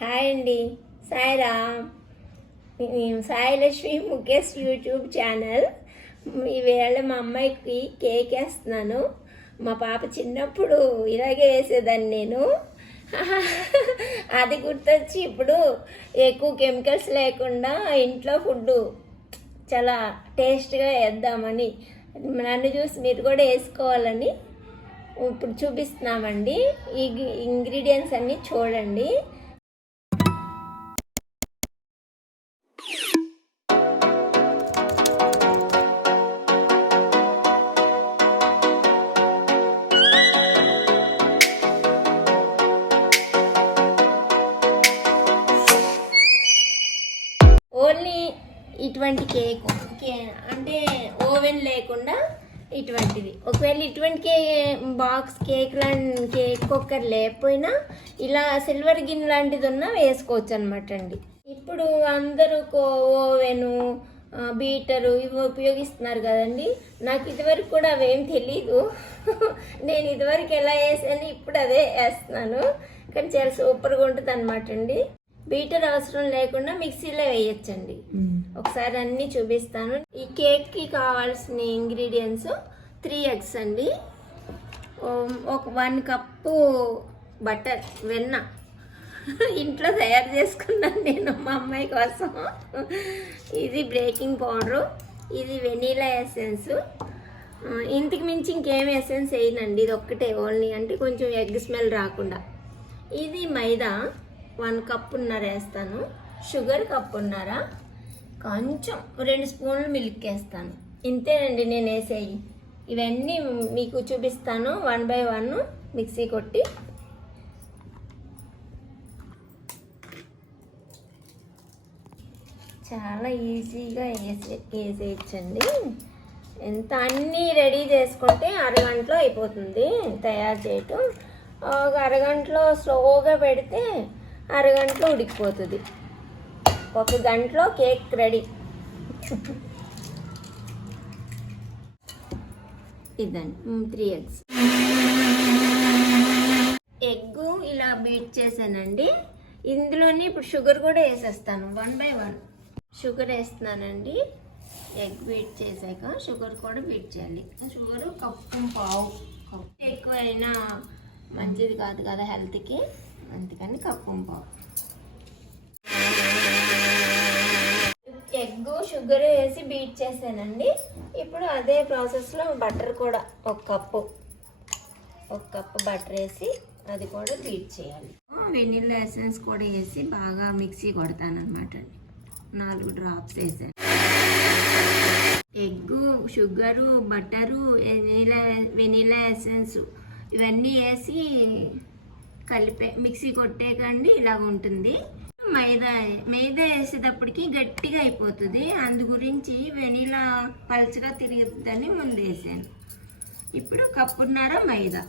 Hi అండి, Sairam. Sailakshmi Mukesh YouTube channel. ఈవేళ మా అమ్మాయికి కేక్ వేస్తున్నాను. మా పాప చిన్నప్పుడు ఇలాగే వేసేదాన్ని నేను. అది గుర్తొచ్చి ఇప్పుడు ఎక్కువ కెమికల్స్ లేకుండా ఇంట్లో ఫుడ్ చాలా టేస్ట్గా వేద్దామని, నన్ను చూసి మీరు కూడా వేసుకోవాలని ఇప్పుడు చూపిస్తున్నామండి. ఈ ఇంగ్రీడియంట్స్ అన్నీ చూడండి. ఓన్లీ ఇటువంటి కేక్ అంటే ఓవెన్ లేకుండా ఇటువంటిది. ఒకవేళ ఇటువంటి బాక్స్ కేక్ కేక్ కుక్కర్ లేకపోయినా ఇలా సిల్వర్ గిన్నె లాంటిది ఉన్నా వేసుకోవచ్చు అనమాట అండి. ఇప్పుడు అందరూ ఓవెను, బీటరు ఇవి ఉపయోగిస్తున్నారు కదండి. నాకు ఇదివరకు కూడా అవేం తెలీదు. నేను ఇదివరకు ఎలా వేసాను ఇప్పుడు అదే వేస్తున్నాను. కానీ చాలా సూపర్గా ఉంటుంది అనమాట అండి. బీటర్ అవసరం లేకుండా మిక్సీలో వేయచ్చండి. ఒకసారి అన్నీ చూపిస్తాను. ఈ కేక్కి కావాల్సిన ఇంగ్రీడియంట్స్ 3 eggs అండి, ఒక 1 కప్పు బటర్, వెన్న ఇంట్లో తయారు చేసుకున్నాను నేను మా అమ్మాయి కోసం. ఇది బేకింగ్ పౌడరు, ఇది వెనీలా ఎసెన్స్. ఇంతకు మించి ఇంకేం ఎసెన్స్ వేయనండి, ఇది ఒక్కటే ఓన్లీ, అంటే కొంచెం ఎగ్ స్మెల్ రాకుండా. ఇది మైదా 1 కప్పున్నర వేస్తాను. షుగర్ కప్పున్నర, కొంచెం 2 స్పూన్లు మిల్క్ వేస్తాను. ఇంతేనండి నేను వేసేవి. ఇవన్నీ మీకు చూపిస్తాను 1 by 1 మిక్సీ కొట్టి. చాలా ఈజీగా వేసేయచ్చండి. ఎంత అన్నీ రెడీ చేసుకుంటే అరగంటలో అయిపోతుంది తయారు చేయటం. ఒక అరగంటలో స్లోగా పెడితే అరగంటలో ఉడికిపోతుంది. 1 గంటలో కేక్ రెడీ. ఇదండి 3 eggs. ఎగ్ ఇలా బీట్ చేశానండి. ఇందులోనే ఇప్పుడు షుగర్ కూడా వేసేస్తాను. 1 by 1 షుగర్ వేస్తున్నానండి. ఎగ్ బీట్ చేశాక షుగర్ కూడా బీట్ చేయాలి. Sugar 1.5 cup. ఎక్కువైనా మంచిది కాదు కదా హెల్త్కి, అందుకని 1.5 కప్పు. ఎగ్ షుగర్ వేసి బీట్ చేశానండి. ఇప్పుడు అదే ప్రాసెస్లో బటర్ కూడా 1 కప్పు బటర్ వేసి అది కూడా బీట్ చేయాలి. వెనిల్లా ఎసెన్స్ కూడా వేసి బాగా మిక్సీ కొడతాను అనమాట. 4 డ్రాప్స్ వేసాను. Egg, sugar, butter, vanilla essence ఇవన్నీ వేసి మిక్సీ కొట్టేకండి ఇలాగ ఉంటుంది. మైదా వేసేటప్పటికి గట్టిగా అయిపోతుంది. అందు గురించి వెనీలా పల్చగా తిరుగుతుందని ముందు వేసాను. ఇప్పుడు 1.5 కప్పు మైదా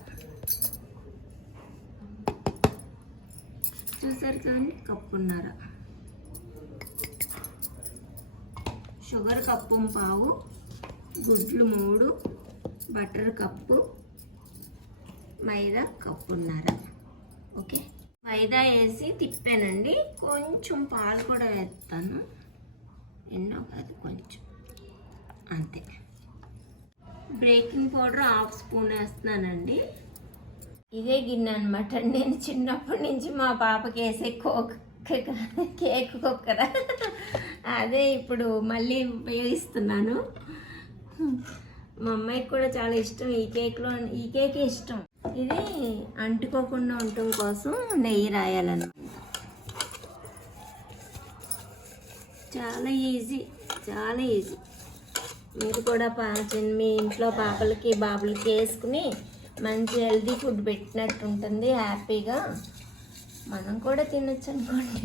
చూసారు కదండి. 1.5 కప్పు షుగర్ 1.5 కప్పు, గుడ్లు 3, బటర్ 1 కప్పు, మైదా 1.5 కప్పు. ఓకే, మైదా వేసి తిప్పానండి. కొంచెం పాలు కూడా వేస్తాను, ఎన్నో కాదు కొంచెం, అంతే. బేకింగ్ పౌడర్ 1/2 స్పూన్ వేస్తున్నానండి. ఇదే గిన్నె అనమాట. నేను చిన్నప్పటి నుంచి మా పాపకి వేసే కేక్ కుక్కర, అదే ఇప్పుడు మళ్ళీ ఉపయోగిస్తున్నాను. మా అమ్మాయికి కూడా చాలా ఇష్టం ఈ కేకే ఇష్టం. ఇది అంటుకోకుండా ఉండటం కోసం నెయ్యి రాయాలన్నమాట. చాలా ఈజీ. మీరు కూడా మీ ఇంట్లో పాపలకి బాబులకి వేసుకుని మంచి హెల్తీ ఫుడ్ పెట్టినట్టు ఉంటుంది. హ్యాపీగా మనం కూడా తినొచ్చు అనుకోండి.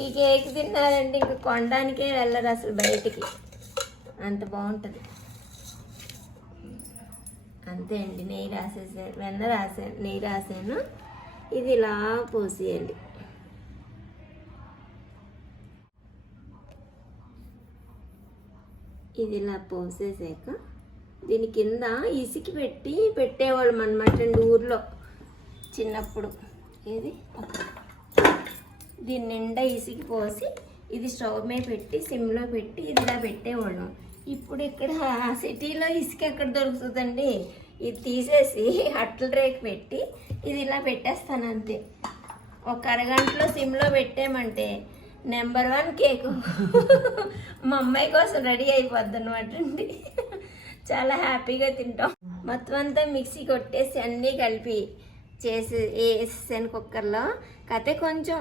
ఈ కేక్ తిన్నారంటే ఇంక కొనడానికే వెళ్ళరు అసలు బయటికి, అంత బాగుంటుంది. అంతే అండి. నెయ్యి రాసాను. ఇది ఇలా పోసేయాలి. ఇది ఇలా పోసేసాక దీని కింద ఇసికి పెట్టేవాళ్ళం అన్నమాట ఊర్లో చిన్నప్పుడు. ఏది దీని నిండా ఇసికి పోసి ఇది స్టవ్ మీద పెట్టి సిమ్లో పెట్టి ఇది ఇలా పెట్టేవాళ్ళం. ఇప్పుడు ఇక్కడ సిటీలో ఇసుక ఎక్కడ దొరుకుతుందండి. ఇది తీసేసి అట్ల రేకు పెట్టి ఇది ఇలా పెట్టేస్తాను అంతే. ఒక అరగంటలో సిమ్లో పెట్టామంటే నెంబర్ 1 కేకు మా అమ్మాయి కోసం రెడీ అయిపోద్ది అనమాట అండి. చాలా హ్యాపీగా తింటాం. మొత్తం అంతా మిక్సీ కొట్టేసి అన్నీ కలిపి వేసేసాను కుక్కర్లో. కాకపోతే కొంచెం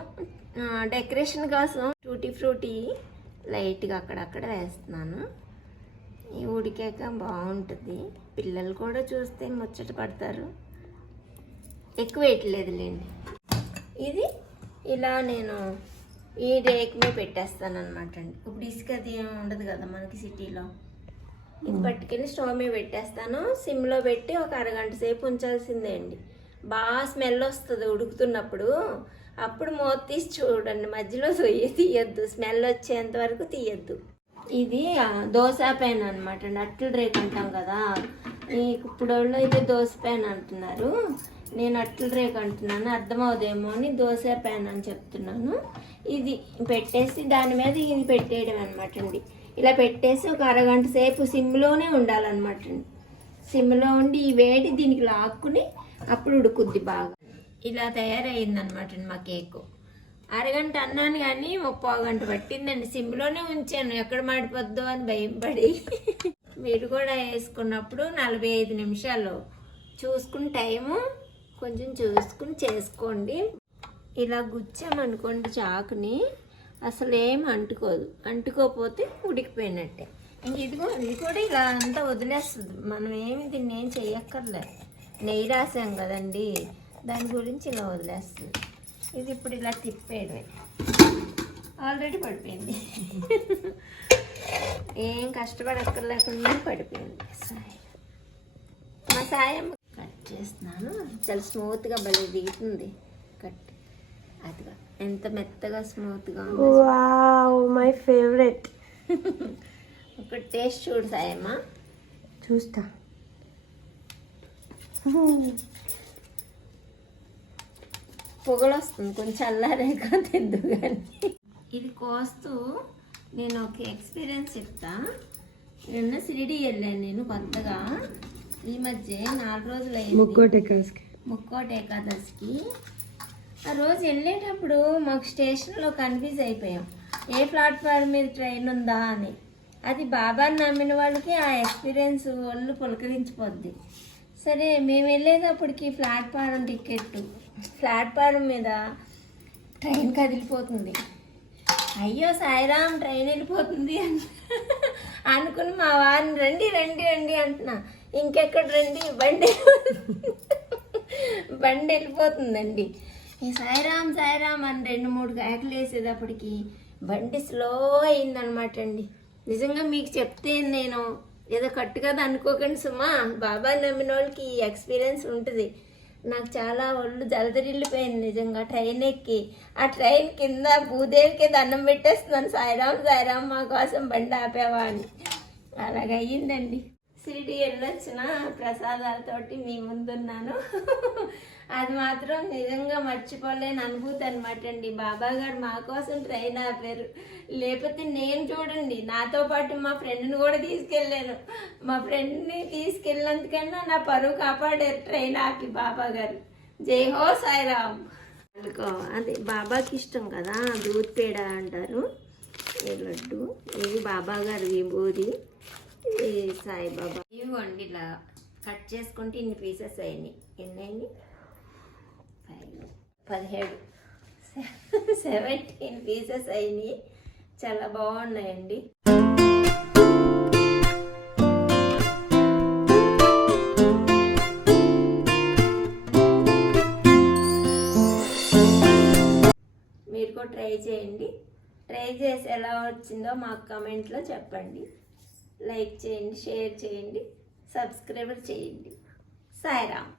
డెకరేషన్ కోసం టూటీ ఫ్రూటీ లైట్గా అక్కడక్కడ వేస్తున్నాను. ఈ ఉడికాక బాగుంటుంది. పిల్లలు కూడా చూస్తే ముచ్చట పడతారు. ఎక్కువ వేయట్లేదులేండి. ఇది ఇలా నేను ఈ రేక్ మీద పెట్టేస్తాను అనమాట అండి. ఇప్పుడు ఇసుక అది ఉండదు కదా మనకి సిటీలో. ఇది పట్టుకెళ్ళి స్టవ్ మీద పెట్టేస్తాను. సిమ్లో పెట్టి ఒక అరగంట సేపు ఉంచాల్సిందే అండి. బాగా స్మెల్ వస్తుంది ఉడుకుతున్నప్పుడు. అప్పుడు మూత తీసి చూడండి, మధ్యలో తీయద్దు, స్మెల్ వచ్చేంత వరకు తీయద్దు. ఇది దోశ ప్యాన్ అనమాట అండి. అట్ల రేక్ అంటాం కదా, ఈ ఇప్పుడోళ్ళు అయితే దోశ ప్యాన్ అంటున్నారు. నేను అట్ల రేక్ అంటున్నాను, అర్థమవుదేమో అని దోశ ప్యాన్ అని చెప్తున్నాను. ఇది పెట్టేసి దాని మీద ఇది పెట్టేయడం అనమాట అండి. ఇలా పెట్టేసి ఒక అరగంట సేపు సిమ్లోనే ఉండాలన్నమాట అండి. సిమ్లో ఉండి ఈ వేడి దీనికి లాక్కుని అప్పుడు ఉడుకుద్ది బాగా. ఇలా తయారయ్యిందనమాట అండి మా కేకు. అరగంట అన్నాను కానీ 30 గంట పట్టిందండి. సిమ్లోనే ఉంచాను, ఎక్కడ మాడిపోద్దో అని భయం పడి. మీరు కూడా వేసుకున్నప్పుడు 45 నిమిషాలు చూసుకుని టైము కొంచెం చూసుకుని చేసుకోండి. ఇలా గుచ్చామనుకోండి చాకుని, అసలు ఏం అంటుకోదు. అంటుకోపోతే ఉడికిపోయినట్టే. ఇంక ఇదిగో ఇది కూడా ఇలా అంతా వదిలేస్తుంది. మనం దీన్ని ఏం చెయ్యక్కర్లేదు. నెయ్యి రాసాం కదండి, దాని గురించి ఇలా వదిలేస్తుంది. ఇది ఇప్పుడు ఇలా తిప్పేయడమే. ఆల్రెడీ పడిపోయింది. ఏం కష్టపడక్కర్లేకుండా పడిపోయింది. మా సాయం కట్ చేస్తున్నాను. చాలా స్మూత్గా భలే దిగుతుంది కట్. అదిగా ఎంత మెత్తగా స్మూత్గా ఉంది. Wow, my favourite. ఒక టేస్ట్ చూడు సాయమ్మా. చూస్తా. పొగలు వస్తుంది, కొంచెం చల్లారేక తిద్దు. కానీ ఇది కోస్తూ నేను ఒక ఎక్స్పీరియన్స్ చెప్తా. నిన్న షిరిడి వెళ్ళాను నేను కొత్తగా. ఈ మధ్య 4 రోజులు అయింది ముక్కోటి ఏకాదశికి. ఆ రోజు వెళ్ళేటప్పుడు మాకు స్టేషన్లో కన్ఫ్యూజ్ అయిపోయాం, ఏ ప్లాట్ఫామ్ మీద ట్రైన్ ఉందా అని. అది బాబాని నమ్మిన వాళ్ళకి ఆ ఎక్స్పీరియన్స్ ఒళ్ళు పులకరించిపోద్ది. సరే మేము వెళ్ళేటప్పటికి ప్లాట్ఫారం మీద ట్రైన్ కదిలిపోతుంది. అయ్యో సాయిరామ్, ట్రైన్ వెళ్ళిపోతుంది అని అనుకుని మా వారిని రండి రండి రండి అంటున్నా. ఇంకెక్కడ రండి, బండి వెళ్ళిపోతుందండి. ఈ సాయిరామ్ సాయిరామ్ అని 2-3 కేకలు వేసేటప్పటికి బండి స్లో అయిందనమాట అండి. నిజంగా మీకు చెప్తే నేను ఏదో కట్టు కదా అనుకోకండి సుమా. బాబా నమ్మిన వాళ్ళకి ఈ ఎక్స్పీరియన్స్ ఉంటుంది. నాకు చాలా ఒళ్ళు జలదరిల్లిపోయింది నిజంగా ట్రైన్ ఎక్కి. ఆ ట్రైన్ కింద భూదేవికి దండం పెట్టేస్తున్నాను, సాయిరామ్ సాయిరామ్ మా కోసం బండి ఆపేవా అని. అలాగయ్యిందండి. షిరిడి వెళ్ళొచ్చిన ప్రసాదాలతోటి మీ ముందున్నాను. అది మాత్రం నిజంగా మర్చిపోలేని అనుభూతి అనమాట అండి. బాబా గారు మా కోసం ట్రైన్ ఆపారు. లేకపోతే నేను చూడండి, నాతో పాటు మా ఫ్రెండ్ని కూడా తీసుకెళ్ళాను. మా ఫ్రెండ్ని తీసుకెళ్ళినందుకన్నా నా పరువు కాపాడారు ట్రైన్ ఆపి బాబా గారు. జై హో సాయిరామ్. అదే బాబాకి ఇష్టం కదా, దూద్ పేడ అంటారు. ఈ లడ్డు, ఇది బాబా గారు విభూది, ఇది సాయిబాబా. ఇవ్వండి ఇలా కట్ చేసుకుంటే ఇన్ని పీసెస్ అయినాయి. ఎన్ని అయినాయి? 17 17 పీసెస్ అయినాయి. చాలా బాగున్నాయండి. మీరు కూడా ట్రై చేయండి. ట్రై చేసి ఎలా వచ్చిందో మాకు కామెంట్లో చెప్పండి. లైక్ చేయండి, షేర్ చేయండి, సబ్స్క్రైబ్ చేయండి. సాయిరామ్.